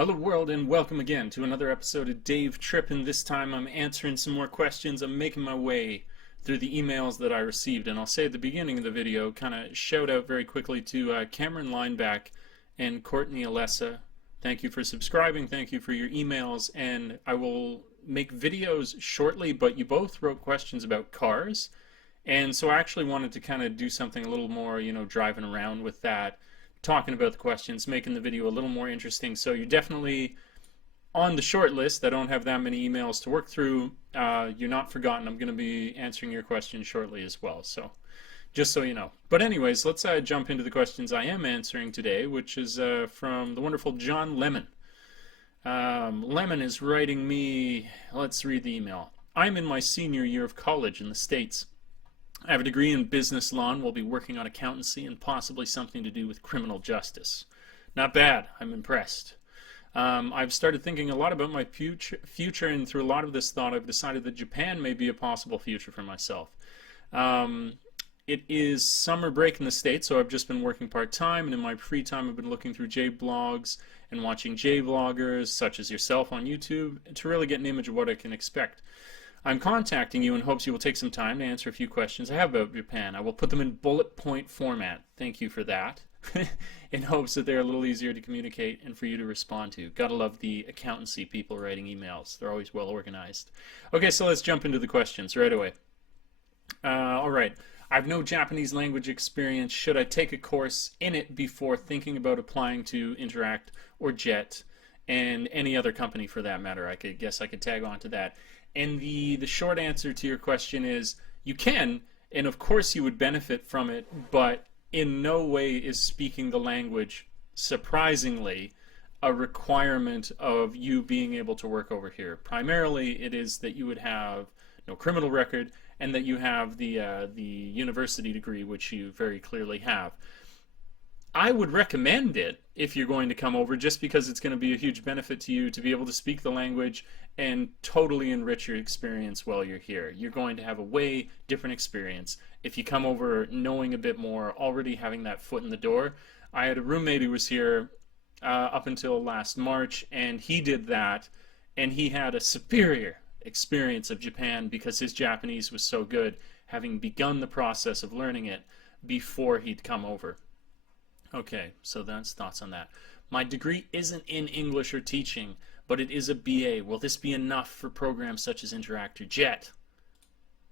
Hello world and welcome again to another episode of Dave Trippin. This time I'm answering some more questions. I'm making my way through the emails that I received, and I'll say at the beginning of the video, kind of shout out very quickly to Cameron Lineback and Courtney Alessa. Thank you for subscribing, thank you for your emails, and I will make videos shortly, but you both wrote questions about cars, and so I actually wanted to kind of do something a little more, driving around with that, talking about the questions, making the video a little more interesting. So you're definitely on the short list. I don't have that many emails to work through. You're not forgotten. I'm going to be answering your questions shortly as well, so just so you know. But anyways, let's jump into the questions I am answering today, which is from the wonderful John Lemon. Lemon is writing me, let's read the email. I'm in my senior year of college in the States. I have a degree in business law and will be working on accountancy and possibly something to do with criminal justice. Not bad. I'm impressed. I've started thinking a lot about my future, and through a lot of this thought, I've decided that Japan may be a possible future for myself. It is summer break in the States, so I've just been working part-time, and in my free time I've been looking through J-blogs and watching J-vloggers, such as yourself on YouTube, to really get an image of what I can expect. I'm contacting you in hopes you will take some time to answer a few questions I have about Japan. I will put them in bullet point format. Thank you for that. In hopes that they're a little easier to communicate and for you to respond to. Gotta love the accountancy people writing emails. They're always well organized. Okay, so let's jump into the questions right away. Alright, I have no Japanese language experience. Should I take a course in it before thinking about applying to Interact or JET and any other company for that matter? I guess I could tag on to that. And the short answer to your question is you can, and of course you would benefit from it, but in no way is speaking the language, surprisingly, a requirement of you being able to work over here. Primarily it is that you would have no criminal record and that you have the university degree, which you very clearly have. I would recommend it if you're going to come over, just because it's going to be a huge benefit to you to be able to speak the language and totally enrich your experience while you're here. You're going to have a way different experience if you come over knowing a bit more, already having that foot in the door. I had a roommate who was here up until last March, and he did that, and he had a superior experience of Japan because his Japanese was so good, having begun the process of learning it before he'd come over. Okay, so that's thoughts on that. My degree isn't in English or teaching, but it is a BA. Will this be enough for programs such as Interact or JET?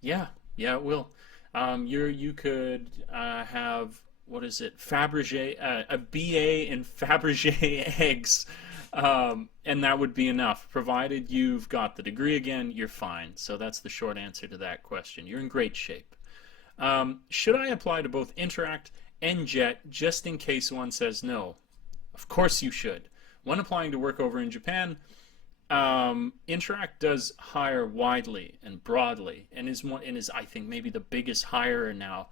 Yeah, it will. You could have, what is it, Fabergé, a BA in Fabergé eggs, and that would be enough. Provided you've got the degree again, you're fine. So that's the short answer to that question. You're in great shape. Should I apply to both Interact and JET just in case one says no? Of course you should. When applying to work over in Japan, Interact does hire widely and broadly, and is I think maybe the biggest hirer now.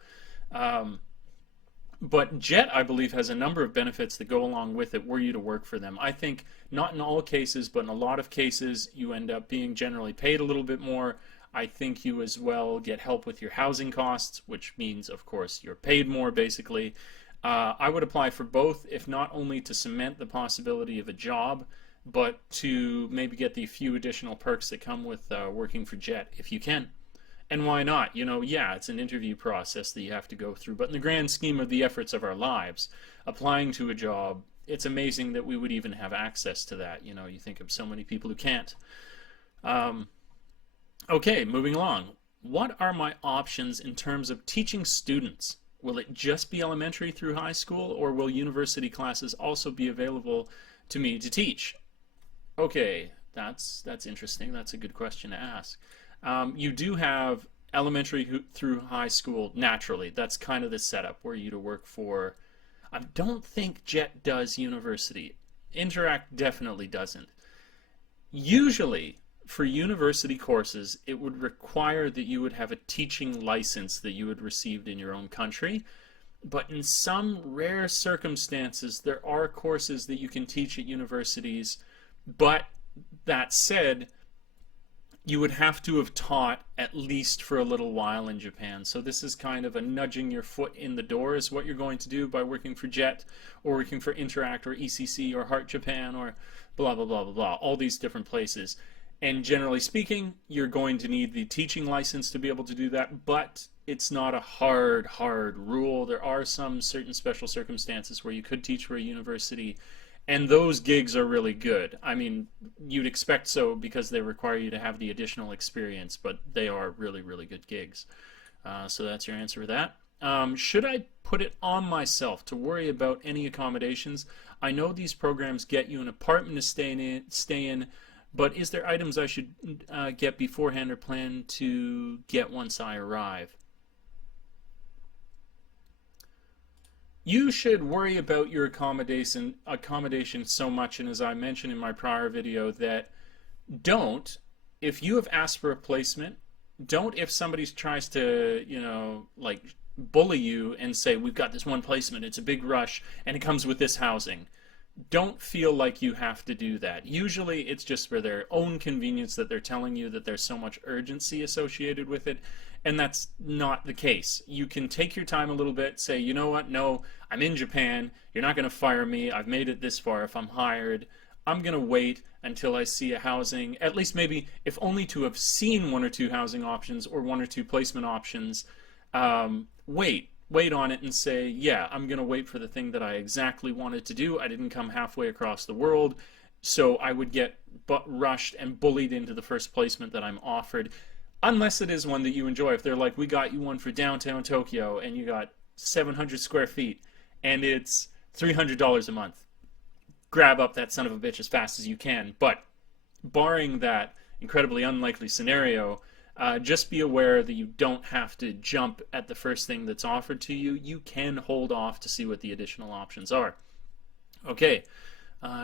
But JET, I believe, has a number of benefits that go along with it were you to work for them. I think not in all cases, but in a lot of cases, you end up being generally paid a little bit more. I think you as well get help with your housing costs, which means, of course, you're paid more, basically. I would apply for both, if not only to cement the possibility of a job, but to maybe get the few additional perks that come with working for JET, if you can. And why not? Yeah, it's an interview process that you have to go through, but in the grand scheme of the efforts of our lives, applying to a job, it's amazing that we would even have access to that. You think of so many people who can't. Okay, moving along. What are my options in terms of teaching students? Will it just be elementary through high school, or will university classes also be available to me to teach? Okay, that's interesting. That's a good question to ask. You do have elementary through high school naturally. That's kind of the setup where you to work for. I don't think JET does university. Interact definitely doesn't. Usually, for university courses, it would require that you would have a teaching license that you had received in your own country. But in some rare circumstances, there are courses that you can teach at universities. But that said, you would have to have taught at least for a little while in Japan. So this is kind of a nudging your foot in the door is what you're going to do by working for JET or working for Interact or ECC or Heart Japan or blah, blah, blah, blah, blah, all these different places. And generally speaking, you're going to need the teaching license to be able to do that, but it's not a hard rule. There are some certain special circumstances where you could teach for a university, and those gigs are really good. I mean, you'd expect so because they require you to have the additional experience, but they are really, really good gigs. So that's your answer for that. Should I put it on myself to worry about any accommodations? I know these programs get you an apartment to stay in, but is there items I should get beforehand or plan to get once I arrive? You should worry about your accommodation so much, and as I mentioned in my prior video, that if you have asked for a placement, don't if somebody tries to, like bully you and say, we've got this one placement, it's a big rush, and it comes with this housing. Don't feel like you have to do that. Usually it's just for their own convenience that they're telling you that there's so much urgency associated with it, and that's not the case. You can take your time a little bit, say, you know what, no, I'm in Japan, you're not going to fire me, I've made it this far, if I'm hired, I'm going to wait until I see a housing, at least maybe, if only to have seen one or two housing options or one or two placement options, wait on it and say, yeah, I'm going to wait for the thing that I exactly wanted to do. I didn't come halfway across the world, so I would get rushed and bullied into the first placement that I'm offered, unless it is one that you enjoy. If they're like, we got you one for downtown Tokyo, and you got 700 square feet, and it's $300 a month, grab up that son of a bitch as fast as you can. But barring that incredibly unlikely scenario, just be aware that you don't have to jump at the first thing that's offered to you. You can hold off to see what the additional options are. Okay. I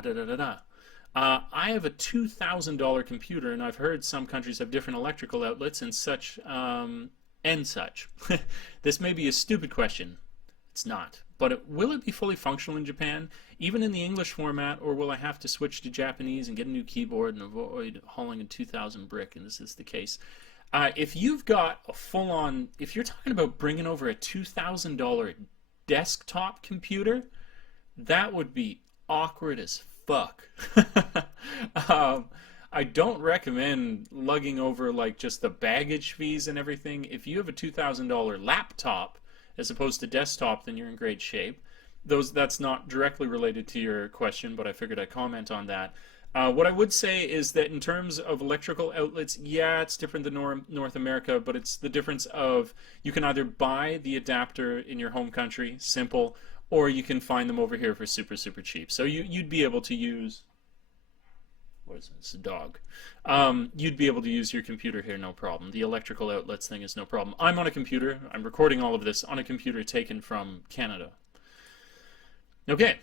have a $2,000 computer, and I've heard some countries have different electrical outlets and such. This may be a stupid question. It's not. But will it be fully functional in Japan, even in the English format, or will I have to switch to Japanese and get a new keyboard and avoid hauling a 2,000 brick? And this is the case. If you've got a full-on, if you're talking about bringing over a $2,000 desktop computer, that would be awkward as fuck. I don't recommend lugging over like just the baggage fees and everything. If you have a $2,000 laptop as opposed to desktop, then you're in great shape. That's not directly related to your question, but I figured I'd comment on that. What I would say is that in terms of electrical outlets, yeah, it's different than North America, but it's the difference of you can either buy the adapter in your home country, simple, or you can find them over here for super, super cheap. So you'd be able to use, what is this, a dog? You'd be able to use your computer here, no problem. The electrical outlets thing is no problem. I'm on a computer. I'm recording all of this on a computer taken from Canada. Okay.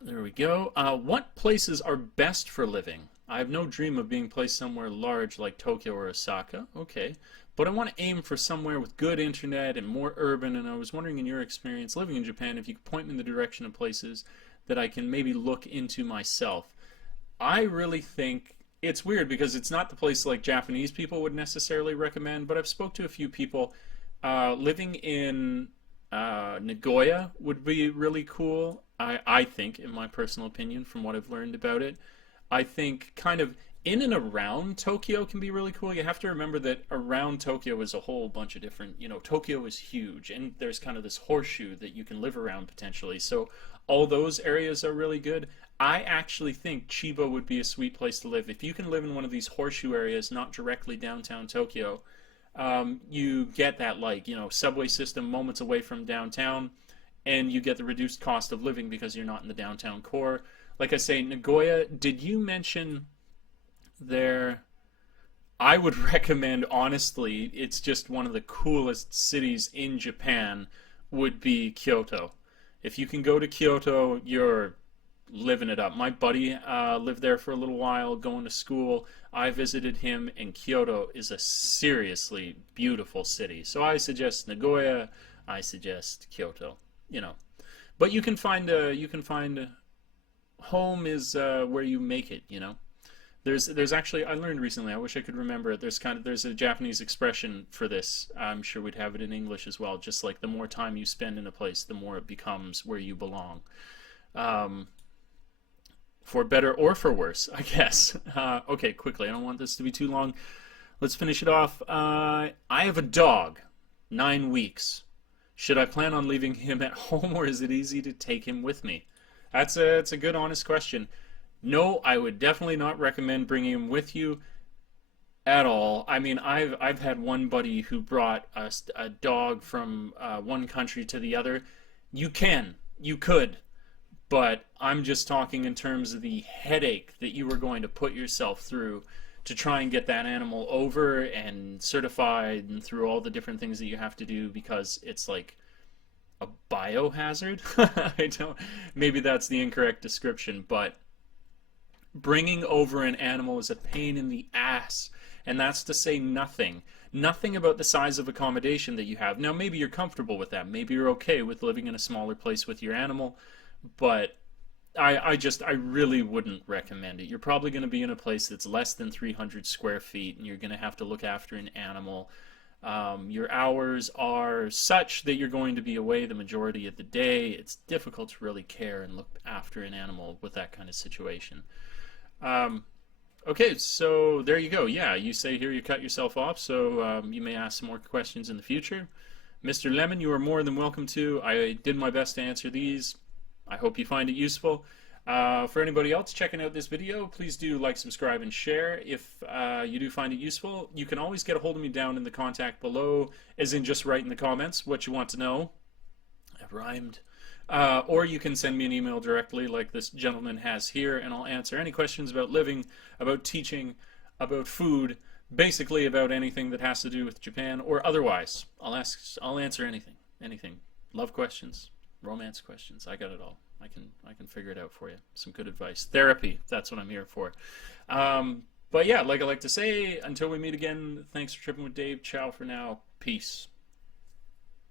There we go. What places are best for living? I have no dream of being placed somewhere large like Tokyo or Osaka. Okay. But I want to aim for somewhere with good internet and more urban, and I was wondering in your experience living in Japan if you could point me in the direction of places that I can maybe look into myself. I really think it's weird because it's not the place like Japanese people would necessarily recommend, but I've spoke to a few people. Living in Nagoya would be really cool. I think, in my personal opinion, from what I've learned about it, I think kind of in and around Tokyo can be really cool. You have to remember that around Tokyo is a whole bunch of different, Tokyo is huge, and there's kind of this horseshoe that you can live around potentially. So all those areas are really good. I actually think Chiba would be a sweet place to live. If you can live in one of these horseshoe areas, not directly downtown Tokyo, you get that, subway system moments away from downtown, and you get the reduced cost of living because you're not in the downtown core. Like I say, Nagoya, did you mention there? I would recommend, honestly, it's just one of the coolest cities in Japan, would be Kyoto. If you can go to Kyoto, you're living it up. My buddy lived there for a little while, going to school. I visited him, and Kyoto is a seriously beautiful city. So I suggest Nagoya. I suggest Kyoto. But you can find home is where you make it. There's actually, I learned recently, I wish I could remember it. There's a Japanese expression for this. I'm sure we'd have it in English as well. Just like the more time you spend in a place, the more it becomes where you belong. Um, for better or for worse, I guess. Okay, quickly. I don't want this to be too long. Let's finish it off. I have a dog, 9 weeks. Should I plan on leaving him at home, or is it easy to take him with me? It's a good, honest question. No, I would definitely not recommend bringing him with you at all. I mean, I've had one buddy who brought a dog from one country to the other. You could, but I'm just talking in terms of the headache that you were going to put yourself through to try and get that animal over and certified and through all the different things that you have to do, because it's like a biohazard. I don't, maybe that's the incorrect description, but bringing over an animal is a pain in the ass, and that's to say nothing about the size of accommodation that you have. Now, maybe you're comfortable with that, maybe you're okay with living in a smaller place with your animal, but I really wouldn't recommend it. You're probably going to be in a place that's less than 300 square feet, and you're going to have to look after an animal. Your hours are such that you're going to be away the majority of the day. It's difficult to really care and look after an animal with that kind of situation. Okay, so there you go. Yeah, you say here you cut yourself off, so you may ask some more questions in the future. Mr. Lemon, you are more than welcome to. I did my best to answer these. I hope you find it useful. For anybody else checking out this video, please do like, subscribe, and share. If you do find it useful, you can always get a hold of me down in the contact below, as in just write in the comments what you want to know. It rhymed. Or you can send me an email directly like this gentleman has here, and I'll answer any questions about living, about teaching, about food, basically about anything that has to do with Japan or otherwise. I'll answer anything. Love questions, romance questions. I got it all. I can figure it out for you. Some good advice. Therapy, that's what I'm here for. But yeah, like I like to say, until we meet again, thanks for tripping with Dave. Ciao for now. Peace.